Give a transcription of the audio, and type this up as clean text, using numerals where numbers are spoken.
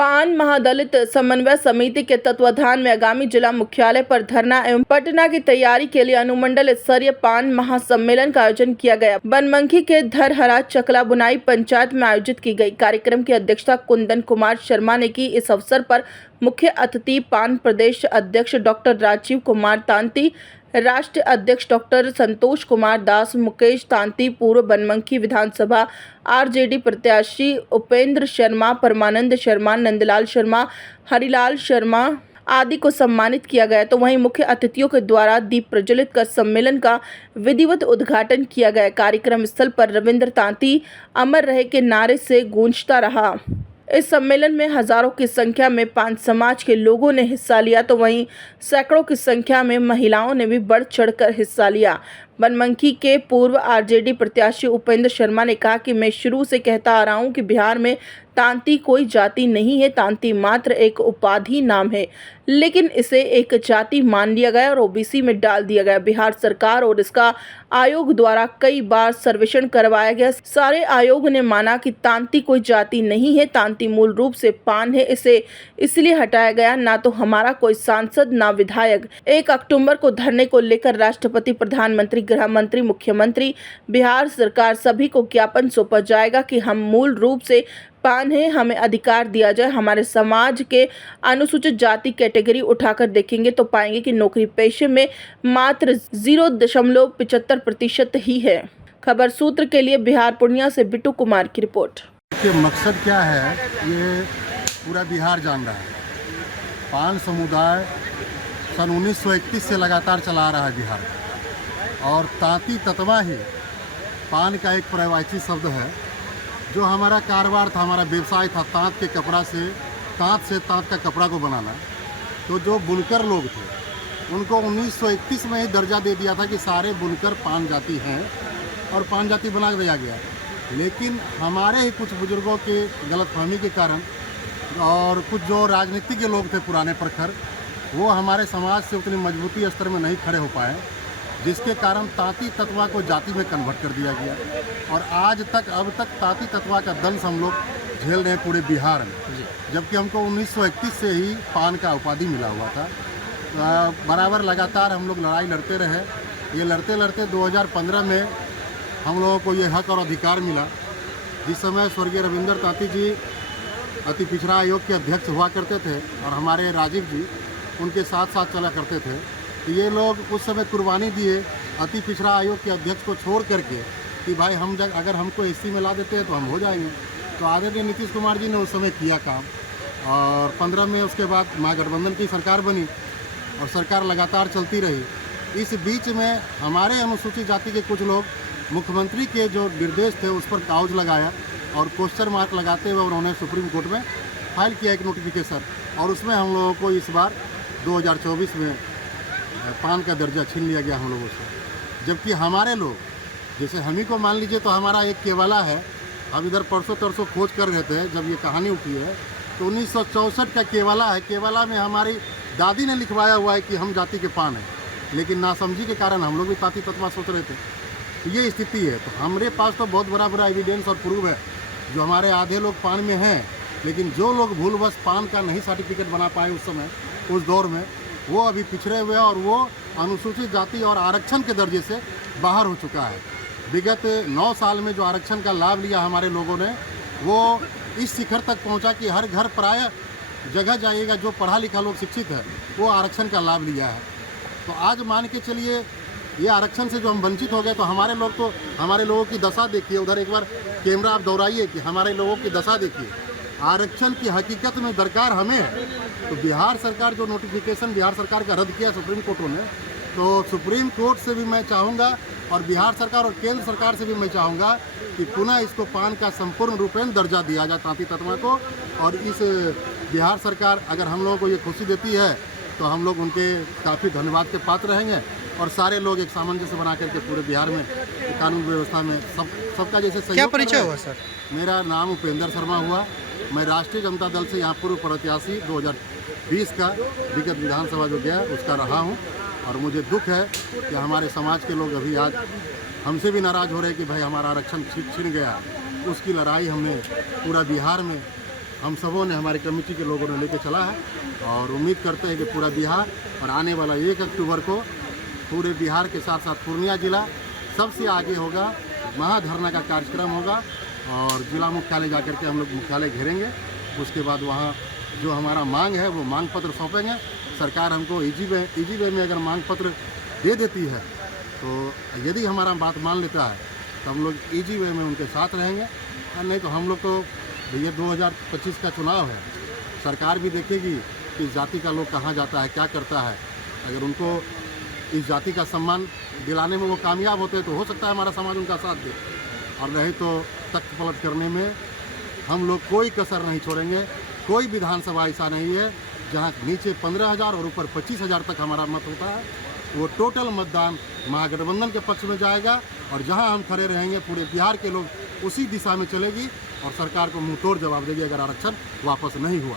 पान महादलित समन्वय समिति के तत्वाधान में आगामी जिला मुख्यालय पर धरना एवं पटना की तैयारी के लिए अनुमंडल स्तरीय पान महासम्मेलन का आयोजन किया गया। बनमनखी के धरहरा चकला बुनाई पंचायत में आयोजित की गई कार्यक्रम की अध्यक्षता कुंदन कुमार शर्मा ने की। इस अवसर पर मुख्य अतिथि पान प्रदेश अध्यक्ष डॉक्टर राजीव कुमार तांती, राष्ट्रीय अध्यक्ष डॉक्टर संतोष कुमार दास, मुकेश तांती, पूर्व बनमनखी विधानसभा आरजेडी प्रत्याशी उपेंद्र शर्मा, परमानंद शर्मा, नंदलाल शर्मा, हरिलाल शर्मा आदि को सम्मानित किया गया। तो वहीं मुख्य अतिथियों के द्वारा दीप प्रज्वलित कर सम्मेलन का विधिवत उद्घाटन किया गया। कार्यक्रम स्थल पर रविंद्र तांती अमर रहे के नारे से गूंजता रहा। इस सम्मेलन में हजारों की संख्या में पान समाज के लोगों ने हिस्सा लिया, तो वहीं सैकड़ों की संख्या में महिलाओं ने भी बढ़ चढ़कर हिस्सा लिया। बनमनखी के पूर्व आरजेडी प्रत्याशी उपेंद्र शर्मा ने कहा कि मैं शुरू से कहता आ रहा हूं कि बिहार में तांती कोई जाति नहीं है, तांती मात्र एक उपाधि नाम है, लेकिन इसे एक जाति मान लिया गया और ओबीसी में डाल दिया गया। बिहार सरकार और इसका आयोग द्वारा कई बार सर्वेक्षण करवाया गया। सारे आयोग ने माना कि तांती कोई जाति नहीं है, तांती मूल रूप से पान है, इसे इसलिए हटाया गया। ना तो हमारा कोई सांसद ना विधायक। 1 अक्टूबर को धरने को लेकर राष्ट्रपति, प्रधानमंत्री, गृह मंत्री, मुख्यमंत्री, बिहार सरकार सभी को ज्ञापन सौंपा जाएगा कि हम मूल रूप से पान है, हमें अधिकार दिया जाए। हमारे समाज के अनुसूचित जाति कैटेगरी उठाकर देखेंगे तो पाएंगे कि नौकरी पेशे में मात्र 0.75% ही है। खबर सूत्र के लिए बिहार पूर्णिया से बिट्टू कुमार की रिपोर्ट। के मकसद क्या है ये पूरा बिहार जान रहा है। पान समुदाय सन 1931 से लगातार चला रहा है बिहार, और तांती तत्वा ही पान का एक पर्यायवाची शब्द है। जो हमारा कारोबार था, हमारा व्यवसाय था तांत के कपड़ा से तांत का कपड़ा को बनाना, तो जो बुनकर लोग थे उनको 1931 में ही दर्जा दे दिया था कि सारे बुनकर पान जाति हैं और पान जाति बना दिया गया। लेकिन हमारे ही कुछ बुजुर्गों के गलतफहमी के कारण और कुछ जो राजनीति के लोग थे पुराने प्रखर, वो हमारे समाज से उतनी मजबूती स्तर में नहीं खड़े हो पाए, जिसके कारण तांती तत्वा को जाति में कन्वर्ट कर दिया गया। और आज तक अब तक तांती तत्वा का दंश हम लोग झेल रहे हैं पूरे बिहार में, जबकि हमको 1931 से ही पान का उपाधि मिला हुआ था। बराबर लगातार हम लोग लड़ाई लड़ते रहे। ये लड़ते लड़ते 2015 में हम लोगों को ये हक और अधिकार मिला। जिस समय स्वर्गीय रविंद्र तांती जी अति पिछड़ा आयोग के अध्यक्ष हुआ करते थे और हमारे राजीव जी उनके साथ साथ चला करते थे, तो ये लोग उस समय कुर्बानी दिए अति पिछड़ा आयोग के अध्यक्ष को छोड़ करके कि भाई हम अगर हमको एससी में ला देते हैं तो हम हो जाएंगे। तो आदरणीय नीतीश कुमार जी ने उस समय किया काम, और 15 में उसके बाद महागठबंधन की सरकार बनी और सरकार लगातार चलती रही। इस बीच में हमारे अनुसूचित जाति के कुछ लोग मुख्यमंत्री के जो निर्देश थे उस पर काउज लगाया और क्वेश्चन मार्क लगाते हुए उन्होंने सुप्रीम कोर्ट में फाइल किया एक नोटिफिकेशन, और उसमें हम लोगों को इस बार 2024 में पान का दर्जा छीन लिया गया हम लोगों से। जबकि हमारे लोग, जैसे हम ही को मान लीजिए, तो हमारा एक केवला है। हम इधर परसों तरसों खोज कर रहे थे जब ये कहानी उठी है, तो 1964 का केवला है। केवला में हमारी दादी ने लिखवाया हुआ है कि हम जाति के पान हैं, लेकिन नासमझी के कारण हम लोग भी तांती तत्वा सोच रहे थे। तो ये स्थिति है। तो हमारे पास तो बहुत बड़ा एविडेंस और प्रूफ है। जो हमारे आधे लोग पान में हैं, लेकिन जो लोग भूलवश पान का नहीं सर्टिफिकेट बना पाए उस समय, उस दौर में, वो अभी पिछड़े हुए हैं और वो अनुसूचित जाति और आरक्षण के दर्जे से बाहर हो चुका है। विगत 9 साल में जो आरक्षण का लाभ लिया हमारे लोगों ने, वो इस शिखर तक पहुंचा कि हर घर प्राय जगह जाइएगा जो पढ़ा लिखा लोग शिक्षित है वो आरक्षण का लाभ लिया है। तो आज मान के चलिए ये आरक्षण से जो हम वंचित हो गए, तो हमारे लोगों की दशा देखिए। उधर एक बार कैमरा आप दौड़ाइए कि हमारे लोगों की दशा देखिए। आरक्षण की हकीकत में दरकार हमें है। तो बिहार सरकार जो नोटिफिकेशन बिहार सरकार का रद्द किया सुप्रीम कोर्ट ने, तो सुप्रीम कोर्ट से भी मैं चाहूँगा और बिहार सरकार और केंद्र सरकार से भी मैं चाहूँगा कि पुनः इसको पान का संपूर्ण रूपेण दर्जा दिया जाए तांती तत्वा को। और इस बिहार सरकार अगर हम लोगों को ये खुशी देती है तो हम लोग उनके काफ़ी धन्यवाद के पात्र रहेंगे, और सारे लोग एक सामंजस्य बना करके पूरे बिहार में कानून व्यवस्था में सबका जैसे सहयोग। क्या परिचय हुआ सर? मेरा नाम उपेंद्र शर्मा हुआ। मैं राष्ट्रीय जनता दल से यहाँ पूर्व प्रत्याशी 2020 का विगत विधानसभा जो गया उसका रहा हूँ। और मुझे दुख है कि हमारे समाज के लोग अभी आज हमसे भी नाराज़ हो रहे हैं कि भाई हमारा आरक्षण छीन गया। उसकी लड़ाई हमने पूरा बिहार में हम सबों ने, हमारी कमेटी के लोगों ने लेके चला है और उम्मीद करते हैं कि पूरा बिहार और आने वाला 1 अक्टूबर को पूरे बिहार के साथ साथ पूर्णिया जिला सबसे आगे होगा। महाधरना का कार्यक्रम होगा और जिला मुख्यालय जाकर के हम लोग मुख्यालय घेरेंगे। उसके बाद वहाँ जो हमारा मांग है वो मांग पत्र सौंपेंगे। सरकार हमको इजी वे में अगर मांग पत्र दे देती है तो यदि हमारा बात मान लेता है तो हम लोग इजी वे में उनके साथ रहेंगे, और नहीं तो हम लोग तो भैया 2025 का चुनाव है, सरकार भी देखेगी कि इस जाति का लोग कहाँ जाता है, क्या करता है। अगर उनको इस जाति का सम्मान दिलाने में वो कामयाब होते हैं तो हो सकता है हमारा समाज उनका साथ दे, और नहीं तो तख्त पलट करने में हम लोग कोई कसर नहीं छोड़ेंगे। कोई विधानसभा ऐसा नहीं है जहाँ नीचे 15,000 और ऊपर 25,000 तक हमारा मत होता है। वो टोटल मतदान महागठबंधन के पक्ष में जाएगा, और जहाँ हम खड़े रहेंगे पूरे बिहार के लोग उसी दिशा में चलेगी और सरकार को मुंह तोड़ जवाब देगी अगर आरक्षण वापस नहीं हुआ।